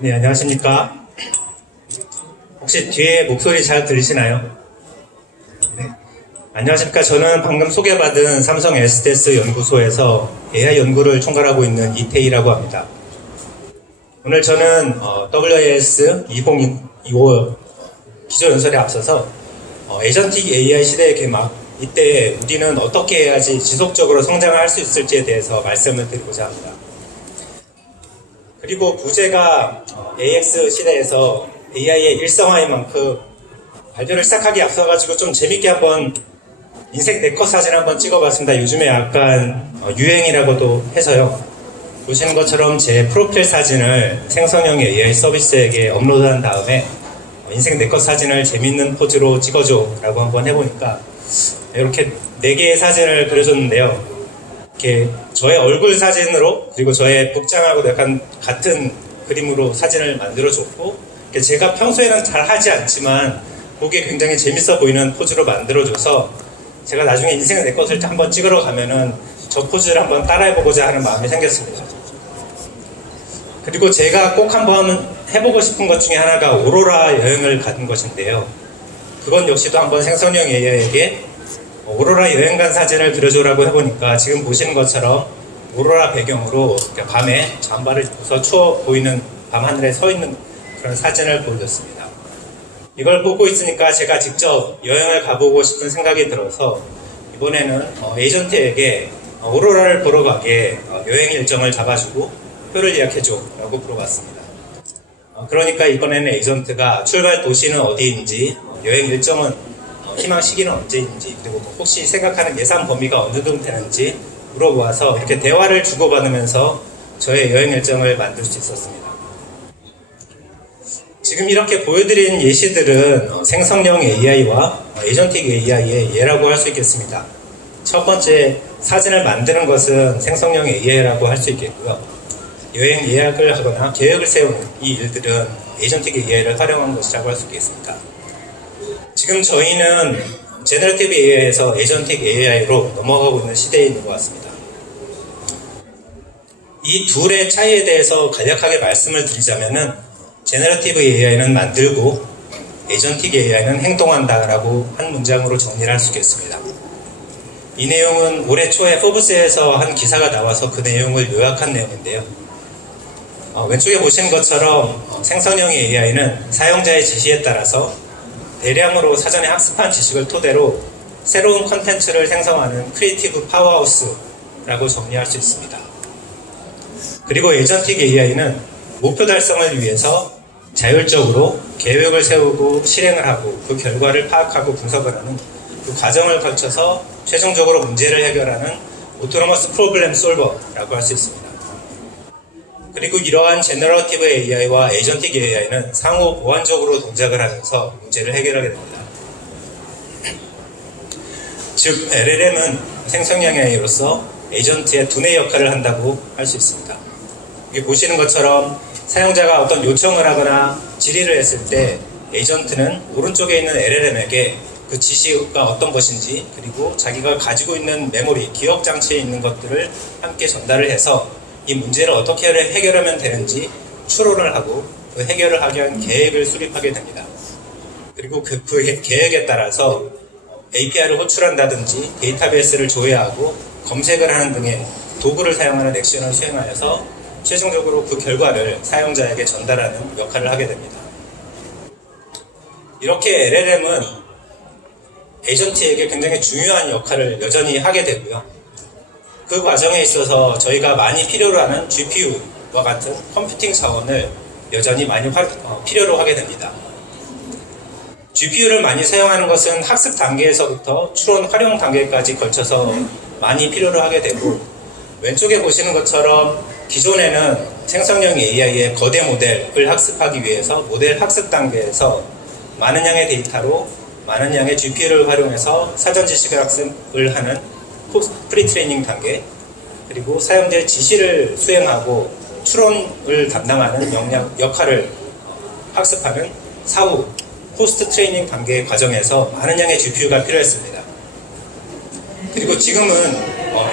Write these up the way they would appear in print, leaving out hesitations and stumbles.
네, 안녕하십니까. 혹시 뒤에 목소리 잘 들리시나요? 네. 안녕하십니까. 저는 방금 소개받은 삼성 SDS 연구소에서 AI 연구를 총괄하고 있는 이태희라고 합니다. 오늘 저는 WAS 2025 기조연설에 앞서서 에이전틱 AI 시대의 개막, 이때 우리는 어떻게 해야지 지속적으로 성장을 할 수 있을지에 대해서 말씀을 드리고자 합니다. 그리고 부제가 AX 시대에서 AI의 일상화인 만큼 발표를 시작하기 앞서가지고 좀 재밌게 한번 인생 네컷 사진 한번 찍어봤습니다. 요즘에 약간 유행이라고도 해서요. 보시는 것처럼 제 프로필 사진을 생성형 AI 서비스에게 업로드한 다음에 인생 네컷 사진을 재밌는 포즈로 찍어줘 라고 한번 해보니까 이렇게 4개의 사진을 그려줬는데요. 이렇게 저의 얼굴 사진으로 그리고 저의 복장하고 약간 같은 그림으로 사진을 만들어줬고, 제가 평소에는 잘 하지 않지만 보기에 굉장히 재밌어 보이는 포즈로 만들어줘서 제가 나중에 인생 내 것을 한번 찍으러 가면은 저 포즈를 한번 따라해보고자 하는 마음이 생겼습니다. 그리고 제가 꼭 한번 해보고 싶은 것 중에 하나가 오로라 여행을 가는 것인데요. 그건 역시도 한번 생성형 AI에게 오로라 여행 간 사진을 그려줘라고 해보니까 지금 보시는 것처럼 오로라 배경으로 밤에 잠바를 입고서 추워 보이는 밤하늘에 서 있는 그런 사진을 보여줬습니다. 이걸 보고 있으니까 제가 직접 여행을 가보고 싶은 생각이 들어서 이번에는 에이전트에게 오로라를 보러 가게 여행 일정을 잡아주고 표를 예약해줘 라고 물어봤습니다. 그러니까 이번에는 에이전트가 출발 도시는 어디인지, 여행 일정은 희망 시기는 언제인지, 그리고 혹시 생각하는 예산 범위가 어느 정도 되는지 물어보아서 이렇게 대화를 주고받으면서 저의 여행 일정을 만들 수 있었습니다. 지금 이렇게 보여드린 예시들은 생성형 AI와 에이전틱 AI의 예라고 할 수 있겠습니다. 첫 번째, 사진을 만드는 것은 생성형 AI라고 할 수 있겠고요. 여행 예약을 하거나 계획을 세우는 이 일들은 에이전틱 AI를 활용한 것이라고 할 수 있겠습니다. 지금 저희는 제너러티브 AI에서 에이전틱 AI로 넘어가고 있는 시대에 있는 것 같습니다. 이 둘의 차이에 대해서 간략하게 말씀을 드리자면은 제너러티브 AI는 만들고 에이전틱 AI는 행동한다라고 한 문장으로 정리를 할 수 있겠습니다. 이 내용은 올해 초에 포브스에서 한 기사가 나와서 그 내용을 요약한 내용인데요. 왼쪽에 보시는 것처럼 생성형 AI는 사용자의 지시에 따라서 대량으로 사전에 학습한 지식을 토대로 새로운 컨텐츠를 생성하는 크리에이티브 파워하우스라고 정리할 수 있습니다. 그리고 에이전틱 AI는 목표 달성을 위해서 자율적으로 계획을 세우고 실행을 하고 그 결과를 파악하고 분석을 하는 그 과정을 거쳐서 최종적으로 문제를 해결하는 오토노머스 프로블렘 솔버라고 할 수 있습니다. 그리고 이러한 제너러티브 AI와 에이전틱 AI는 상호 보완적으로 동작을 하면서 문제를 해결하게 됩니다. 즉, LLM은 생성형 AI로서 에이전트의 두뇌 역할을 한다고 할 수 있습니다. 여기 보시는 것처럼 사용자가 어떤 요청을 하거나 질의를 했을 때 에이전트는 오른쪽에 있는 LLM에게 그 지시가 어떤 것인지, 그리고 자기가 가지고 있는 메모리, 기억 장치에 있는 것들을 함께 전달을 해서 이 문제를 어떻게 해결하면 되는지 추론을 하고 그 해결을 하기 위한 계획을 수립하게 됩니다. 그리고 그 계획에 따라서 API를 호출한다든지 데이터베이스를 조회하고 검색을 하는 등의 도구를 사용하는 액션을 수행하여서 최종적으로 그 결과를 사용자에게 전달하는 역할을 하게 됩니다. 이렇게 LLM은 에이전트에게 굉장히 중요한 역할을 여전히 하게 되고요. 그 과정에 있어서 저희가 많이 필요로 하는 GPU와 같은 컴퓨팅 자원을 여전히 많이 필요로 하게 됩니다. GPU를 많이 사용하는 것은 학습 단계에서부터 추론 활용 단계까지 걸쳐서 많이 필요로 하게 되고, 왼쪽에 보시는 것처럼 기존에는 생성형 AI의 거대 모델을 학습하기 위해서 모델 학습 단계에서 많은 양의 데이터로 많은 양의 GPU를 활용해서 사전 지식을 학습을 하는 프리트레이닝 단계, 그리고 사용자의 지시를 수행하고 추론을 담당하는 역할을 학습하는 사후 포스트 트레이닝 단계의 과정에서 많은 양의 GPU가 필요했습니다. 그리고 지금은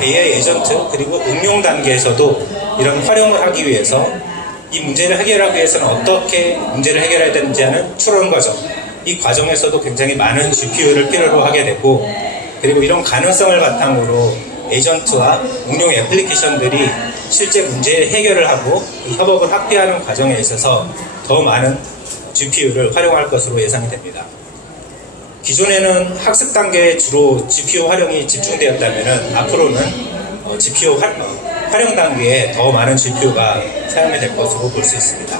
AI 에이전트 그리고 응용 단계에서도 이런 활용을 하기 위해서 이 문제를 해결하기 위해서는 어떻게 문제를 해결해야 되는지 하는 추론 과정, 이 과정에서도 굉장히 많은 GPU를 필요로 하게 되고, 그리고 이런 가능성을 바탕으로 에이전트와 응용 애플리케이션들이 실제 문제 해결을 하고 협업을 확대하는 과정에 있어서 더 많은 GPU를 활용할 것으로 예상이 됩니다. 기존에는 학습 단계에 주로 GPU 활용이 집중되었다면 앞으로는 GPU 활용 단계에 더 많은 GPU가 사용이 될 것으로 볼 수 있습니다.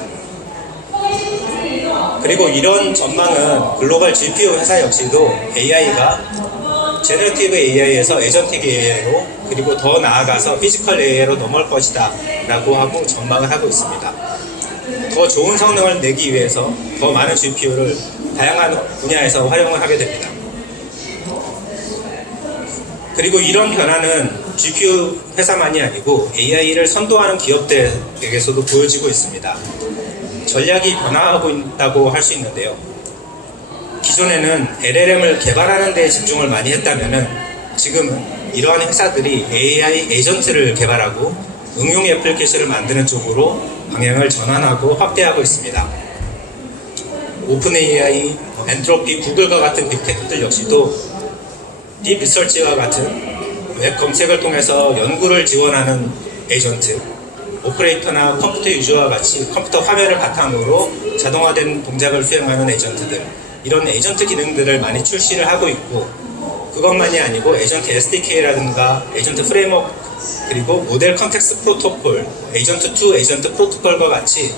그리고 이런 전망은 글로벌 GPU 회사 역시도 AI가 제너러티브 AI에서 에이전틱 AI로 그리고 더 나아가서 피지컬 AI로 넘어올 것이다 라고 하고 전망을 하고 있습니다. 더 좋은 성능을 내기 위해서 더 많은 GPU를 다양한 분야에서 활용을 하게 됩니다. 그리고 이런 변화는 GPU 회사만이 아니고 AI를 선도하는 기업들에게서도 보여지고 있습니다. 전략이 변화하고 있다고 할 수 있는데요. 기존에는 LLM을 개발하는 데 집중을 많이 했다면 지금은 이러한 회사들이 AI 에이전트를 개발하고 응용 애플리케이션을 만드는 쪽으로 방향을 전환하고 확대하고 있습니다. 오픈 AI, 엔트로피, 구글과 같은 빅테크들 역시도 딥 리서치와 같은 웹 검색을 통해서 연구를 지원하는 에이전트, 오퍼레이터나 컴퓨터 유저와 같이 컴퓨터 화면을 바탕으로 자동화된 동작을 수행하는 에이전트들, 이런 에이전트 기능들을 많이 출시를 하고 있고, 그것만이 아니고 에이전트 SDK라든가 에이전트 프레임워크, 그리고 모델 컨텍스트 프로토콜, 에이전트 투 에이전트 프로토콜과 같이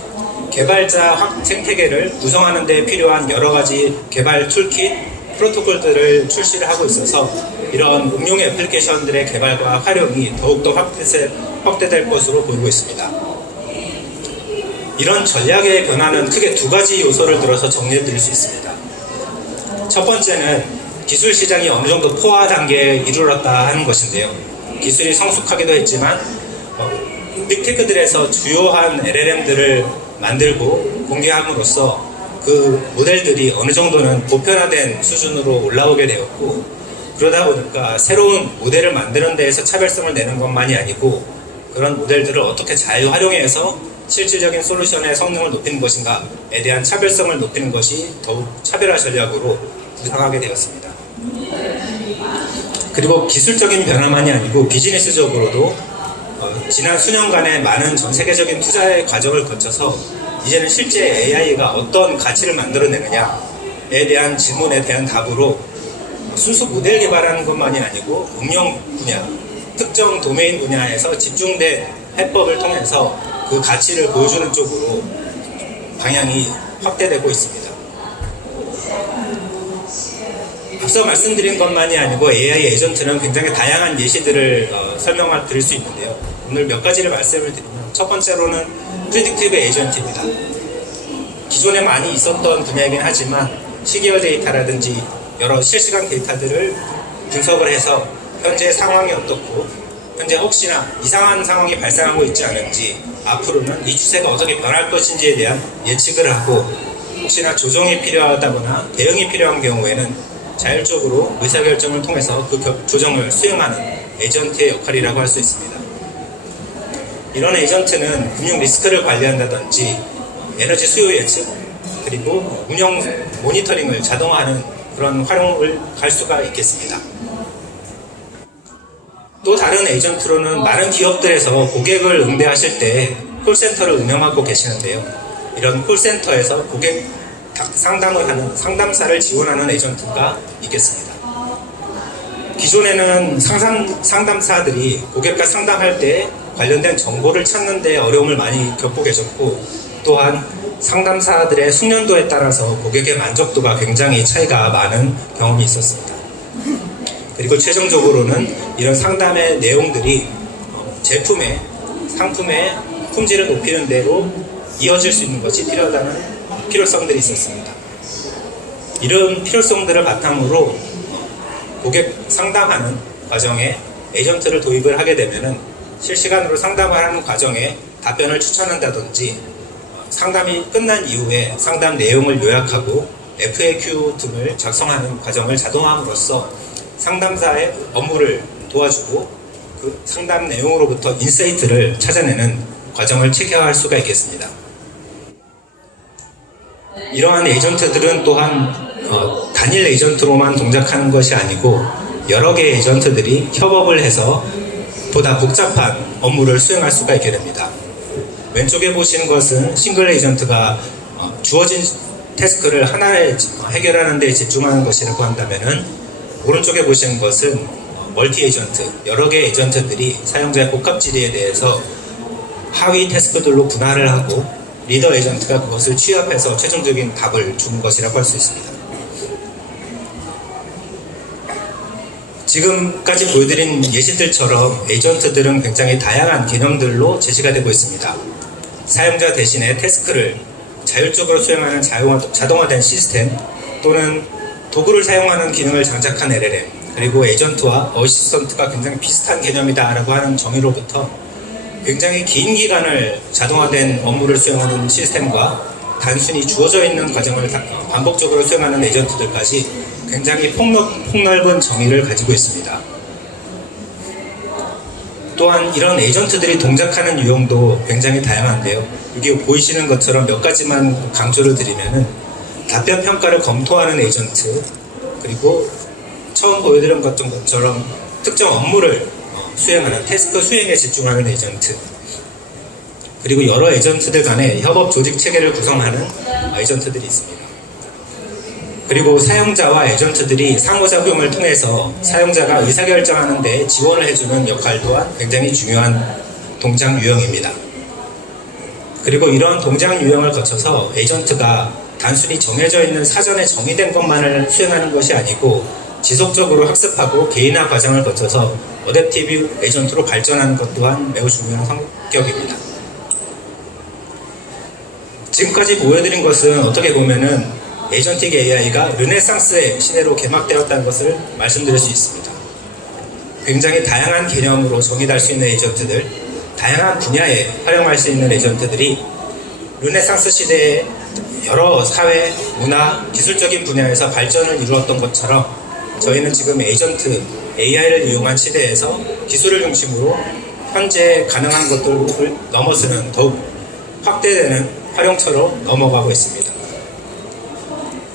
개발자 생태계를 구성하는 데 필요한 여러 가지 개발 툴킷, 프로토콜들을 출시를 하고 있어서 이런 응용 애플리케이션들의 개발과 활용이 더욱더 확대될 것으로 보이고 있습니다. 이런 전략의 변화는 크게 두 가지 요소를 들어서 정리해 드릴 수 있습니다. 첫 번째는 기술 시장이 어느 정도 포화 단계에 이르렀다 하는 것인데요. 기술이 성숙하기도 했지만 빅테크들에서 주요한 LLM들을 만들고 공개함으로써 그 모델들이 어느 정도는 보편화된 수준으로 올라오게 되었고, 그러다 보니까 새로운 모델을 만드는 데에서 차별성을 내는 것만이 아니고 그런 모델들을 어떻게 잘 활용해서 실질적인 솔루션의 성능을 높이는 것인가에 대한 차별성을 높이는 것이 더욱 차별화 전략으로 부상하게 되었습니다. 그리고 기술적인 변화만이 아니고 비즈니스적으로도 지난 수년간의 많은 전 세계적인 투자의 과정을 거쳐서 이제는 실제 AI가 어떤 가치를 만들어내느냐에 대한 질문에 대한 답으로 순수 모델 개발하는 것만이 아니고 응용 분야, 특정 도메인 분야에서 집중된 해법을 통해서 그 가치를 보여주는 쪽으로 방향이 확대되고 있습니다. 앞서 말씀드린 것만이 아니고 AI 에이전트는 굉장히 다양한 예시들을 드릴 수 있는데요. 오늘 몇 가지를 말씀을 드리면, 첫 번째로는 프리딕티브 에이전트입니다. 기존에 많이 있었던 분야이긴 하지만 시계열 데이터라든지 여러 실시간 데이터들을 분석을 해서 현재 상황이 어떻고 현재 혹시나 이상한 상황이 발생하고 있지 않은지, 앞으로는 이 추세가 어떻게 변할 것인지에 대한 예측을 하고 혹시나 조정이 필요하다거나 대응이 필요한 경우에는 자율적으로 의사결정을 통해서 그 조정을 수행하는 에이전트의 역할이라고 할 수 있습니다. 이런 에이전트는 금융 리스크를 관리한다든지 에너지 수요 예측, 그리고 운영 모니터링을 자동화하는 그런 활용을 갈 수가 있겠습니다. 또 다른 에이전트로는 많은 기업들에서 고객을 응대하실 때 콜센터를 운영하고 계시는데요. 이런 콜센터에서 고객 상담을 하는 상담사를 지원하는 에이전트가 있겠습니다. 기존에는 상담사들이 고객과 상담할 때 관련된 정보를 찾는 데 어려움을 많이 겪고 계셨고, 또한 상담사들의 숙련도에 따라서 고객의 만족도가 굉장히 차이가 많은 경험이 있었습니다. 그리고 최종적으로는 이런 상담의 내용들이 제품의, 상품의 품질을 높이는 데로 이어질 수 있는 것이 필요하다는 필요성들이 있었습니다. 이런 필요성들을 바탕으로 고객 상담하는 과정에 에이전트를 도입을 하게 되면 실시간으로 상담을 하는 과정에 답변을 추천한다든지, 상담이 끝난 이후에 상담 내용을 요약하고 FAQ 등을 작성하는 과정을 자동화함으로써 상담사의 업무를 도와주고 그 상담 내용으로부터 인사이트를 찾아내는 과정을 체계화할 수가 있겠습니다. 이러한 에이전트들은 또한 단일 에이전트로만 동작하는 것이 아니고 여러 개의 에이전트들이 협업을 해서 보다 복잡한 업무를 수행할 수가 있게 됩니다. 왼쪽에 보시는 것은 싱글 에이전트가 주어진 태스크를 하나에 해결하는 데 집중하는 것이라고 한다면은, 오른쪽에 보시는 것은 멀티 에이전트, 여러 개의 에이전트들이 사용자의 복합 질의에 대해서 하위 태스크들로 분할을 하고 리더 에이전트가 그것을 취합해서 최종적인 답을 주는 것이라고 할 수 있습니다. 지금까지 보여드린 예시들처럼 에이전트들은 굉장히 다양한 개념들로 제시가 되고 있습니다. 사용자 대신에 태스크를 자율적으로 수행하는 자동화된 시스템, 또는 도구를 사용하는 기능을 장착한 LLM, 그리고 에이전트와 어시스턴트가 굉장히 비슷한 개념이다라고 하는 정의로부터 굉장히 긴 기간을 자동화된 업무를 수행하는 시스템과 단순히 주어져 있는 과정을 반복적으로 수행하는 에이전트들까지 굉장히 폭넓은 정의를 가지고 있습니다. 또한 이런 에이전트들이 동작하는 유형도 굉장히 다양한데요. 여기 보이시는 것처럼 몇 가지만 강조를 드리면은, 답변 평가를 검토하는 에이전트, 그리고 처음 보여드린 것처럼 특정 업무를 수행하는 태스크 수행에 집중하는 에이전트, 그리고 여러 에이전트들 간의 협업 조직 체계를 구성하는 에이전트들이 있습니다. 그리고 사용자와 에이전트들이 상호작용을 통해서 사용자가 의사결정하는 데 지원을 해주는 역할 또한 굉장히 중요한 동작 유형입니다. 그리고 이런 동작 유형을 거쳐서 에이전트가 단순히 정해져 있는 사전에 정의된 것만을 수행하는 것이 아니고 지속적으로 학습하고 개인화 과정을 거쳐서 어댑티브 에이전트로 발전하는 것 또한 매우 중요한 성격입니다. 지금까지 보여드린 것은 어떻게 보면은 에이전틱 AI가 르네상스의 시대로 개막되었다는 것을 말씀드릴 수 있습니다. 굉장히 다양한 개념으로 정의할 수 있는 에이전트들, 다양한 분야에 활용할 수 있는 에이전트들이 르네상스 시대에 여러 사회, 문화, 기술적인 분야에서 발전을 이루었던 것처럼 저희는 지금 에이전트, AI를 이용한 시대에서 기술을 중심으로 현재 가능한 것들을 넘어서는 더욱 확대되는 활용처로 넘어가고 있습니다.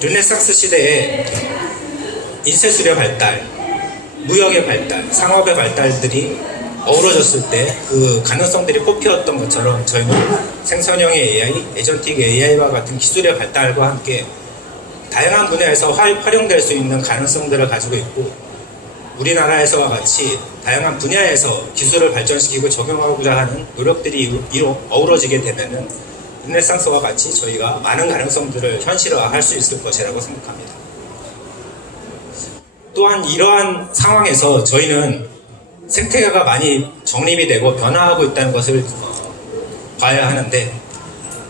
르네상스 시대에 인쇄술의 발달, 무역의 발달, 상업의 발달들이 어우러졌을 때 그 가능성들이 뽑혔던 것처럼 저희는 생성형의 AI, 에이전틱 AI와 같은 기술의 발달과 함께 다양한 분야에서 활용될 수 있는 가능성들을 가지고 있고, 우리나라에서와 같이 다양한 분야에서 기술을 발전시키고 적용하고자 하는 노력들이 어우러지게 되면은 르네상스와 같이 저희가 많은 가능성들을 현실화할 수 있을 것이라고 생각합니다. 또한 이러한 상황에서 저희는 생태계가 많이 정립이 되고 변화하고 있다는 것을 봐야 하는데,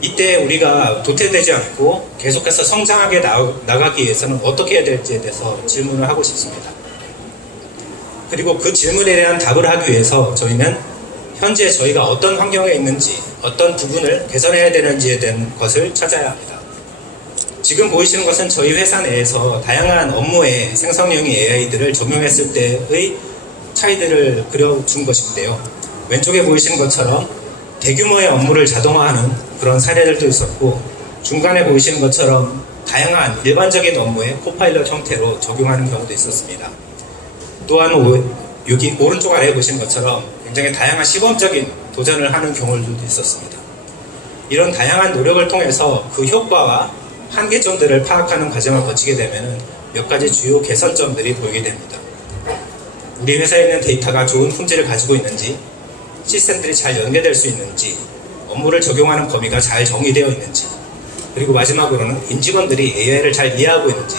이때 우리가 도태되지 않고 계속해서 성장하게 나가기 위해서는 어떻게 해야 될지에 대해서 질문을 하고 싶습니다. 그리고 그 질문에 대한 답을 하기 위해서 저희는 현재 저희가 어떤 환경에 있는지, 어떤 부분을 개선해야 되는지에 대한 것을 찾아야 합니다. 지금 보이시는 것은 저희 회사 내에서 다양한 업무에 생성형의 AI들을 적용했을 때의 차이들을 그려준 것인데요. 왼쪽에 보이시는 것처럼 대규모의 업무를 자동화하는 그런 사례들도 있었고, 중간에 보이시는 것처럼 다양한 일반적인 업무에 코파일럿 형태로 적용하는 경우도 있었습니다. 또한 여기 오른쪽 아래에 보시는 것처럼 굉장히 다양한 시범적인 도전을 하는 경우들도 있었습니다. 이런 다양한 노력을 통해서 그 효과와 한계점들을 파악하는 과정을 거치게 되면 몇 가지 주요 개선점들이 보이게 됩니다. 우리 회사에 있는 데이터가 좋은 품질을 가지고 있는지, 시스템들이 잘 연계될 수 있는지, 업무를 적용하는 범위가 잘 정의되어 있는지, 그리고 마지막으로는 임직원들이 AI를 잘 이해하고 있는지,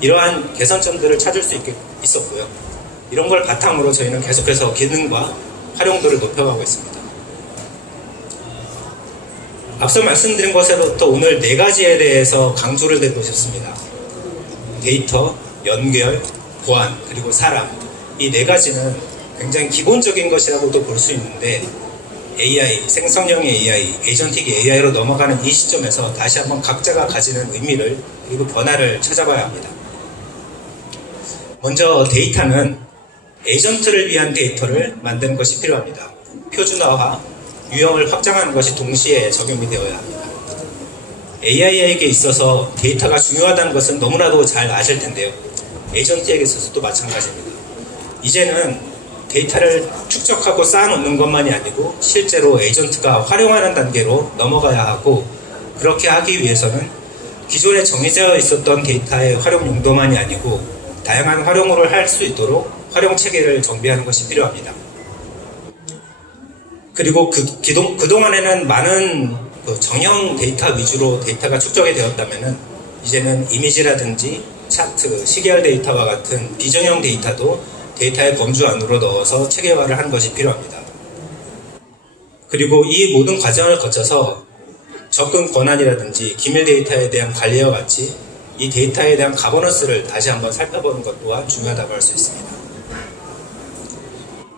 이러한 개선점들을 찾을 수 있었고요. 이런 걸 바탕으로 저희는 계속해서 기능과 활용도를 높여가고 있습니다. 앞서 말씀드린 것에부터 오늘 4가지에 대해서 강조를 드리고 싶습니다. 데이터, 연결, 보안, 그리고 사람. 이 4가지는 굉장히 기본적인 것이라고도 볼 수 있는데, AI, 생성형의 AI, 에이전틱 AI로 넘어가는 이 시점에서 다시 한번 각자가 가지는 의미를, 그리고 변화를 찾아봐야 합니다. 먼저 데이터는 에이전트를 위한 데이터를 만드는 것이 필요합니다. 표준화와 유형을 확장하는 것이 동시에 적용이 되어야 합니다. AI에게 있어서 데이터가 중요하다는 것은 너무나도 잘 아실 텐데요. 에이전트에게 있어서도 마찬가지입니다. 이제는 데이터를 축적하고 쌓아놓는 것만이 아니고 실제로 에이전트가 활용하는 단계로 넘어가야 하고, 그렇게 하기 위해서는 기존에 정해져 있었던 데이터의 활용 용도만이 아니고 다양한 활용을 할 수 있도록 활용 체계를 정비하는 것이 필요합니다. 그리고 그동안에는 많은 정형 데이터 위주로 데이터가 축적이 되었다면 이제는 이미지라든지 차트, 시계열 데이터와 같은 비정형 데이터도 데이터의 범주 안으로 넣어서 체계화를 하는 것이 필요합니다. 그리고 이 모든 과정을 거쳐서 접근 권한이라든지 기밀 데이터에 대한 관리와 같이 이 데이터에 대한 가버넌스를 다시 한번 살펴보는 것 또한 중요하다고 할 수 있습니다.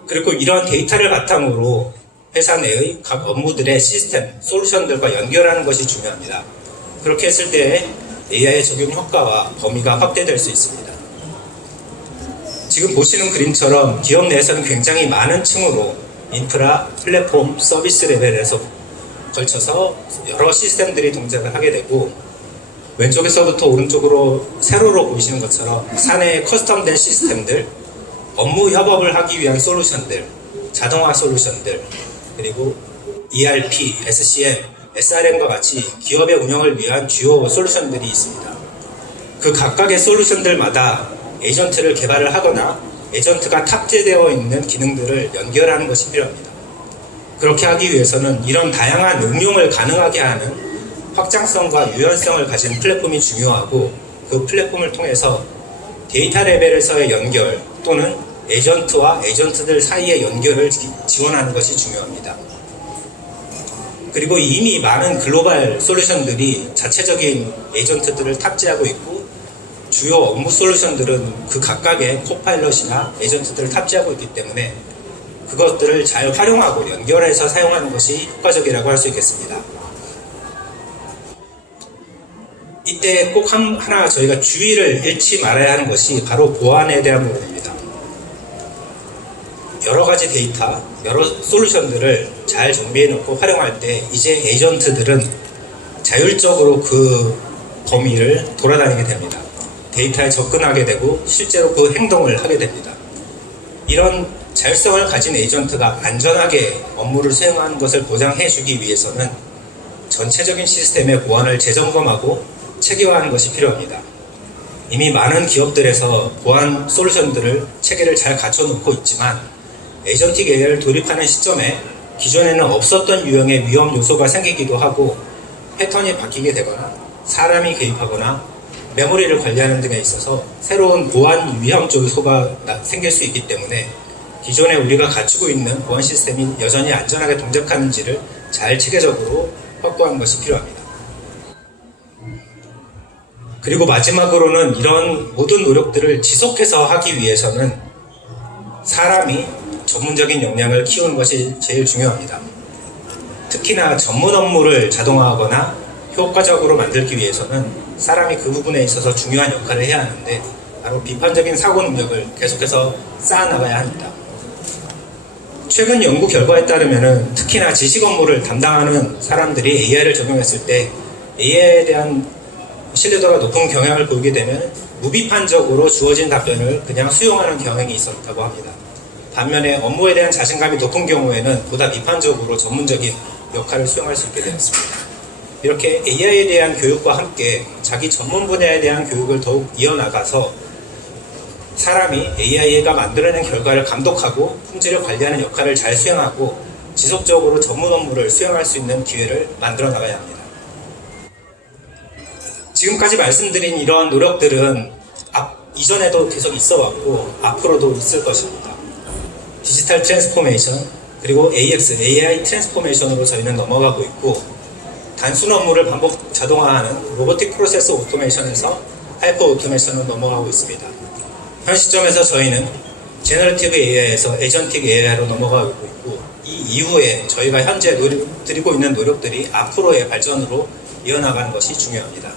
그리고 이러한 데이터를 바탕으로 회사 내의 각 업무들의 시스템, 솔루션들과 연결하는 것이 중요합니다. 그렇게 했을 때 AI의 적용 효과와 범위가 확대될 수 있습니다. 지금 보시는 그림처럼 기업 내에서는 굉장히 많은 층으로 인프라, 플랫폼, 서비스 레벨에서 걸쳐서 여러 시스템들이 동작을 하게 되고, 왼쪽에서부터 오른쪽으로 세로로 보이시는 것처럼 사내에 커스텀된 시스템들, 업무 협업을 하기 위한 솔루션들, 자동화 솔루션들, 그리고 ERP, SCM, SRM과 같이 기업의 운영을 위한 주요 솔루션들이 있습니다. 그 각각의 솔루션들마다 에이전트를 개발을 하거나 에이전트가 탑재되어 있는 기능들을 연결하는 것이 필요합니다. 그렇게 하기 위해서는 이런 다양한 응용을 가능하게 하는 확장성과 유연성을 가진 플랫폼이 중요하고, 그 플랫폼을 통해서 데이터 레벨에서의 연결 또는 에이전트와 에이전트들 사이의 연결을 지원하는 것이 중요합니다. 그리고 이미 많은 글로벌 솔루션들이 자체적인 에이전트들을 탑재하고 있고, 주요 업무 솔루션들은 그 각각의 코파일럿이나 에이전트들을 탑재하고 있기 때문에 그것들을 잘 활용하고 연결해서 사용하는 것이 효과적이라고 할 수 있겠습니다. 이때 꼭 하나 저희가 주의를 잃지 말아야 하는 것이 바로 보안에 대한 부분입니다. 여러 가지 데이터, 여러 솔루션들을 잘 정비해 놓고 활용할 때 이제 에이전트들은 자율적으로 그 범위를 돌아다니게 됩니다. 데이터에 접근하게 되고 실제로 그 행동을 하게 됩니다. 이런 자율성을 가진 에이전트가 안전하게 업무를 수행하는 것을 보장해 주기 위해서는 전체적인 시스템의 보안을 재점검하고 체계화하는 것이 필요합니다. 이미 많은 기업들에서 보안 솔루션들을 체계를 잘 갖춰놓고 있지만 에이전틱 AI를 도입하는 시점에 기존에는 없었던 유형의 위험 요소가 생기기도 하고, 패턴이 바뀌게 되거나 사람이 개입하거나 메모리를 관리하는 등에 있어서 새로운 보안 위험 요소가 생길 수 있기 때문에 기존에 우리가 갖추고 있는 보안 시스템이 여전히 안전하게 동작하는지를 잘 체계적으로 확보하는 것이 필요합니다. 그리고 마지막으로는 이런 모든 노력들을 지속해서 하기 위해서는 사람이 전문적인 역량을 키우는 것이 제일 중요합니다. 특히나 전문 업무를 자동화하거나 효과적으로 만들기 위해서는 사람이 그 부분에 있어서 중요한 역할을 해야 하는데, 바로 비판적인 사고 능력을 계속해서 쌓아나가야 합니다. 최근 연구 결과에 따르면 특히나 지식 업무를 담당하는 사람들이 AI를 적용했을 때 AI에 대한 신뢰도가 높은 경향을 보이게 되면 무비판적으로 주어진 답변을 그냥 수용하는 경향이 있었다고 합니다. 반면에 업무에 대한 자신감이 높은 경우에는 보다 비판적으로 전문적인 역할을 수행할 수 있게 되었습니다. 이렇게 AI에 대한 교육과 함께 자기 전문 분야에 대한 교육을 더욱 이어나가서 사람이 AI가 만들어낸 결과를 감독하고 품질을 관리하는 역할을 잘 수행하고 지속적으로 전문 업무를 수행할 수 있는 기회를 만들어 나가야 합니다. 지금까지 말씀드린 이러한 노력들은 이전에도 계속 있어 왔고 앞으로도 있을 것입니다. 디지털 트랜스포메이션, 그리고 AX, AI 트랜스포메이션으로 저희는 넘어가고 있고, 단순 업무를 반복 자동화하는 로보틱 프로세스 오토메이션에서 하이퍼 오토메이션으로 넘어가고 있습니다. 현 시점에서 저희는 제너러티브 AI에서 에이전틱 AI로 넘어가고 있고, 이 이후에 저희가 현재 드리고 있는 노력들이 앞으로의 발전으로 이어나가는 것이 중요합니다.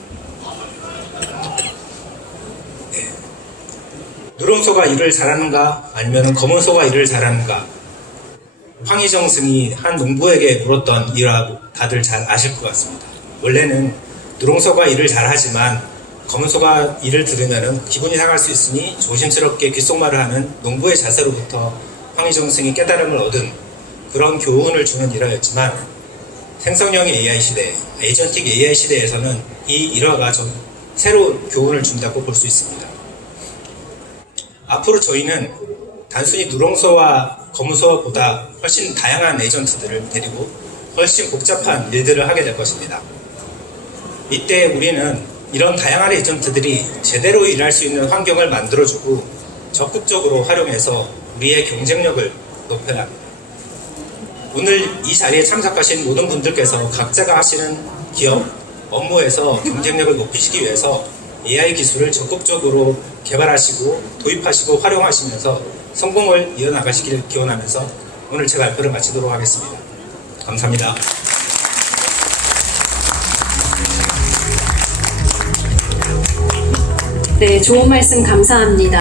누렁소가 일을 잘하는가 아니면 검은소가 일을 잘하는가, 황희정 승이 한 농부에게 물었던 일하고 다들 잘 아실 것 같습니다. 원래는 누렁소가 일을 잘하지만 검은소가 일을 들으면 기분이 상할 수 있으니 조심스럽게 귓속말을 하는 농부의 자세로부터 황희정 선생이 깨달음을 얻은 그런 교훈을 주는 일화였지만, 생성형 AI 시대, 에이전틱 AI 시대에서는 이 일화가 좀 새로운 교훈을 준다고 볼 수 있습니다. 앞으로 저희는 단순히 누렁소와 검은소보다 훨씬 다양한 에이전트들을 데리고 훨씬 복잡한 일들을 하게 될 것입니다. 이때 우리는 이런 다양한 에이전트들이 제대로 일할 수 있는 환경을 만들어주고 적극적으로 활용해서 우리의 경쟁력을 높여야 합니다. 오늘 이 자리에 참석하신 모든 분들께서 각자가 하시는 기업, 업무에서 경쟁력을 높이시기 위해서 AI 기술을 적극적으로 개발하시고 도입하시고 활용하시면서 성공을 이어나가시기를 기원하면서 오늘 제 발표를 마치도록 하겠습니다. 감사합니다. 네, 좋은 말씀 감사합니다.